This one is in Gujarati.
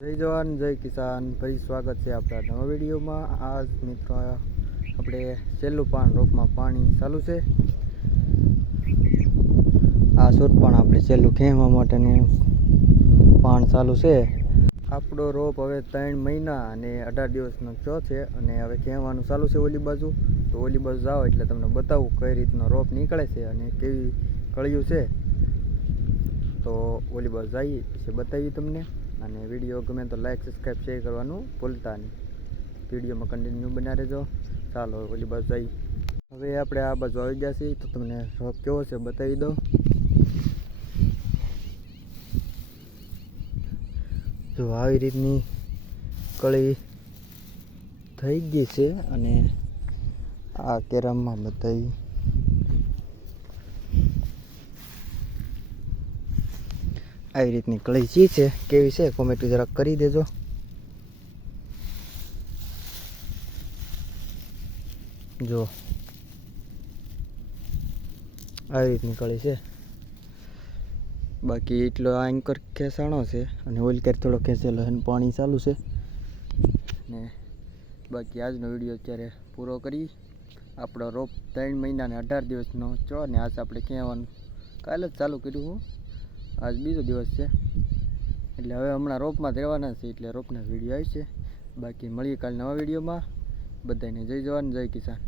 જય જવાન જય કિસાન, ફરી સ્વાગત છે આપણા નવા વિડીયોમાં। આજ મિત્રો આપણે છેલ્લું પાન રોપમાં પાણી ચાલુ છે। આ છોડ પણ આપણે છેલ્લું ખેંચવા માટેનું પાન ચાલુ છે। આપણો રોપ હવે 3 મહિના અને 18 દિવસનો થયો છે અને હવે ખેંચવાનું ચાલુ છે ઓલી બાજુ। તો ઓલી બાજુ જાઓ એટલે તમને બતાવું કઈ રીતનો રોપ નીકળે છે અને કેવી કળિયું છે। તો ઓલી બાજુ જઈએ પછી બતાવી તમને। અને વિડીયો ગમે તો લાઈક સબસ્ક્રાઈબ શેર કરવાનું ભૂલતા નહીં। વિડીયોમાં કન્ટિન્યુ બન્યા રહેજો। ચાલો ઓલી બાજુ જઈએ। હવે આપણે આ બાજુ આવી ગયા છીએ તો તમને રોપ કેવો છે બતાવી દો। જો આવી રીતની કળી થઈ ગઈ છે અને આ કેરમમાં બતાવી આવી રીતની કળી ચી છે કેવી છે કોમેન્ટ જરાક કરી દેજો। જો આવી રીતની કળી છે। બાકી એટલો આ એન્કર ખેંચાણો છે અને ઓઇલ કેર થોડો ખેંચેલો છે, પાણી ચાલુ છે ને બાકી આજનો વિડીયો અત્યારે પૂરો કરી। આપણો રોપ 3 મહિના ને 18 દિવસનો છો ને આજ આપણે ખેંચવાનું કાલે જ ચાલુ કર્યું હું। આજ બીજો દિવસ છે એટલે હવે હમણાં રોપમાં જ રહેવાના છે એટલે રોપના વિડીયો આવશે। બાકી મળીએ કાલે નવા વિડીયોમાં। બધાને જય જવાન જય કિસાન।